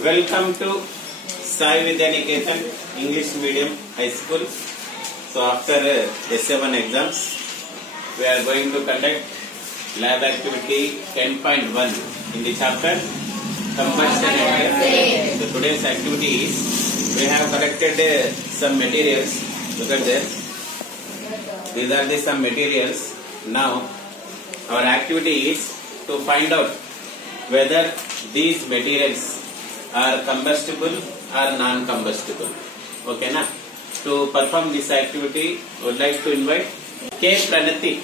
Welcome to Sai Vidyaniketan English Medium High School. So after S7 exams, we are going to conduct lab activity 10.1 in the chapter combustion engine. So today's activity is we have collected some materials. Look at there. These are some materials. Now our activity is to find out whether these materials are combustible or non-combustible. Okay na? To perform this activity, I would like to invite K. Pranati.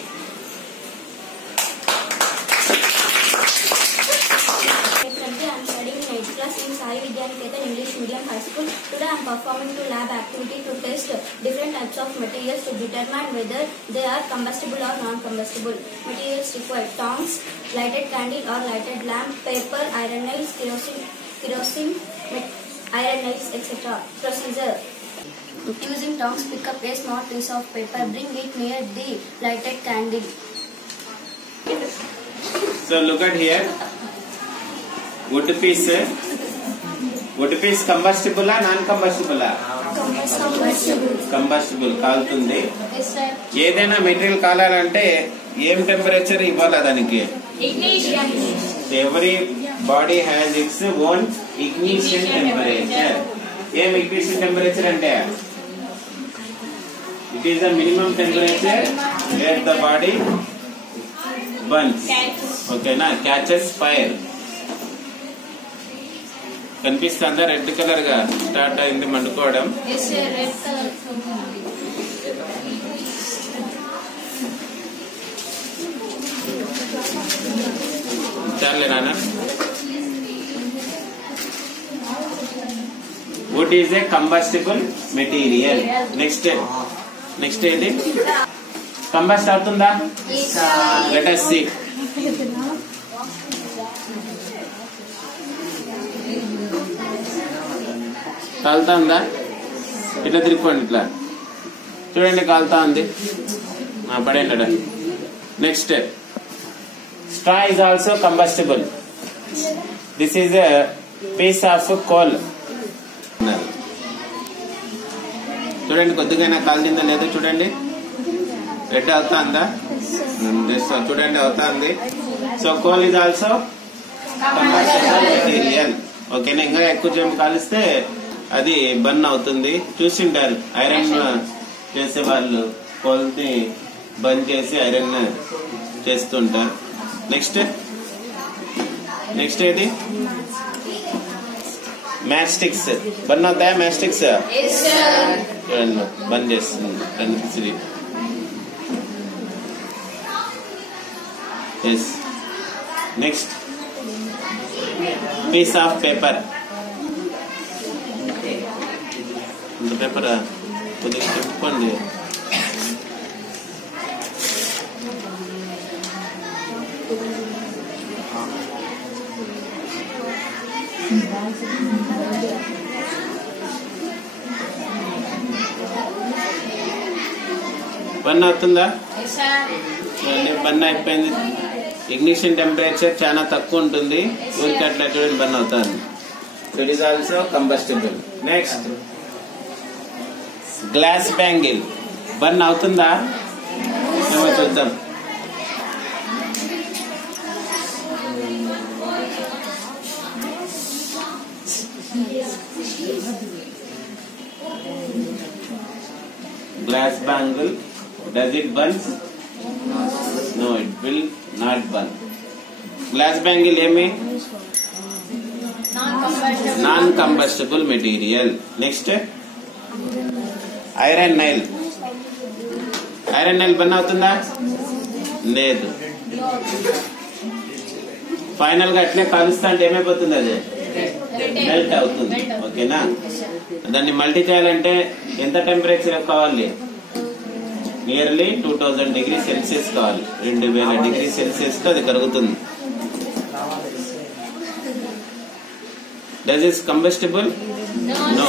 I am studying in 8th class in Sai Vidyaniketan English Medium High School. Today I am performing to lab activity to test different types of materials to determine whether they are combustible or non-combustible. Materials required: tongs, lighted candle or lighted lamp, paper, iron nails, kerosene, iron nails, etc. Procedure: using tongs, pick up a small piece of paper, bring it near the lighted candle. So look at here. Wood piece combustible or non-combustible? Combustible కాలుతుంది. ఏదైనా material కాలాలంటే ఏం temperature ఇవ్వాలి దానికి? Ignition. Every body has its own ignition temperature. ఏం ignition temperature అంటే? It is the minimum temperature where the body burns. Okay na? Catches fire. కనిపిస్తుందా? Red colour గా start అయింది మండుకోవడం. చాలే నాన్న. Wood is a combustible material. Next ఏది? Combust అవుతుందా? Let us see. కాలుతా ఉందా? ఇట్లా తిరుక్కోండి, ఇట్లా చూడండి, కాలుతా ఉంది. పడేయండి. Next, straw is also combustible. This is a piece of coal. చూడండి, కొద్దిగా కాలిందా లేదో చూడండి. రెడ్ అవుతా ఉందా? చూడండి, అవుతా ఉంది. So coal is also combustible material. ఓకేనా? ఇంకా ఎక్కువ కాలిస్తే అది బర్న్ అవుతుంది. చూసింటారు, ఐరన్ చేసే వాళ్ళు కోల్ ని బర్న్ చేసి ఐరన్ చేస్తుంటారు. నెక్స్ట్ ఏది? Match sticks. బర్న్ అవుతాయా మ్యాచ్ స్టిక్స్? చూడండి, బర్న్ చేస్తుంది. Next, piece of paper. Paper కొద్దిగా చెప్పుకోండి. బర్న్ అవుతుందా? బర్న్ అయిపోయింది. ఇగ్నిషన్ టెంపరేచర్ చాలా తక్కువ ఉంటుంది. ఊరికి అట్లా చూడండి, బర్న్ అవుతుంది. It is also combustible. Next, glass bangle. Burn అవుతుందా? ఏమో చూద్దాం. Glass bangle, does it burn? No, it will not burn. Glass bangle ఏమి? Non-combustible material. Next, iron nail. Iron nail burn అవుతుందా? లేదు. ఫైనల్ గా అట్లే కాలుస్తా అంటే ఏమైపోతుంది? అది మెల్ట్ అవుతుంది. ఓకేనా? దాన్ని మల్టీ చేయాలంటే ఎంత టెంపరేచర్ కావాలి? నియర్లీ 2000 డిగ్రీ సెల్సియస్ కావాలి. 2000 డిగ్రీ సెల్సియస్ తో అది కరుగుతుంది. Does it combustible? No,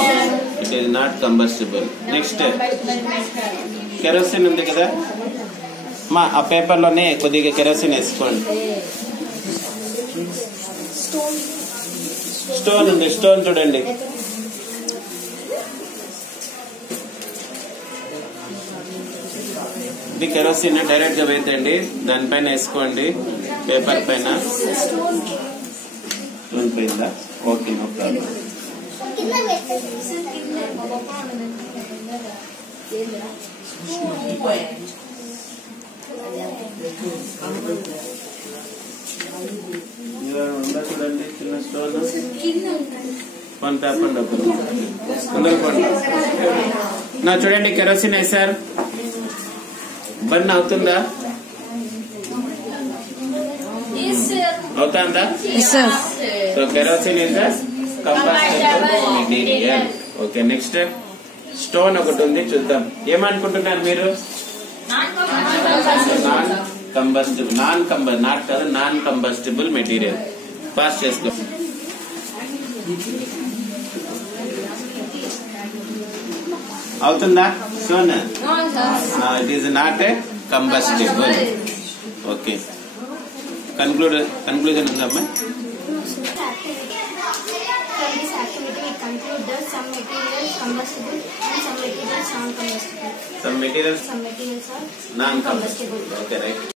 it is not combustible. Next, kerosene ఉంది కదా, మా ఆ పేపర్ లోనే కొద్దిగా కెరోసిన్ వేసుకోండి. స్టోన్ ఉంది, స్టోన్ చూడండి. ఇది కెరోసిన్ డైరెక్ట్ గా వేయండి, దానిపైన వేసుకోండి పేపర్ పైన. స్టోన్ పోయిందా? Okay, no problem. చూడండి చిన్న స్టోన్. వన్ పేపర్ డబ్బులు నా చూడండి, కెరోసిన్ వేసారు. బర్న్ అవుతుందా? అవుతుందా? So kerosene is combustible material. Okay, next stone ఒకటి ఉంది, చూద్దాం. ఏమనుకుంటున్నారు మీరు? Non combustible material. పాస్ చేసుకో. అవుతుందా stone? It is not a combustible. Okay, conclusion ఉందమ్మా. From this activity, we conclude that some materials combustible and some materials non-combustible. Some materials are non-combustible. non-combustible. Okay, right.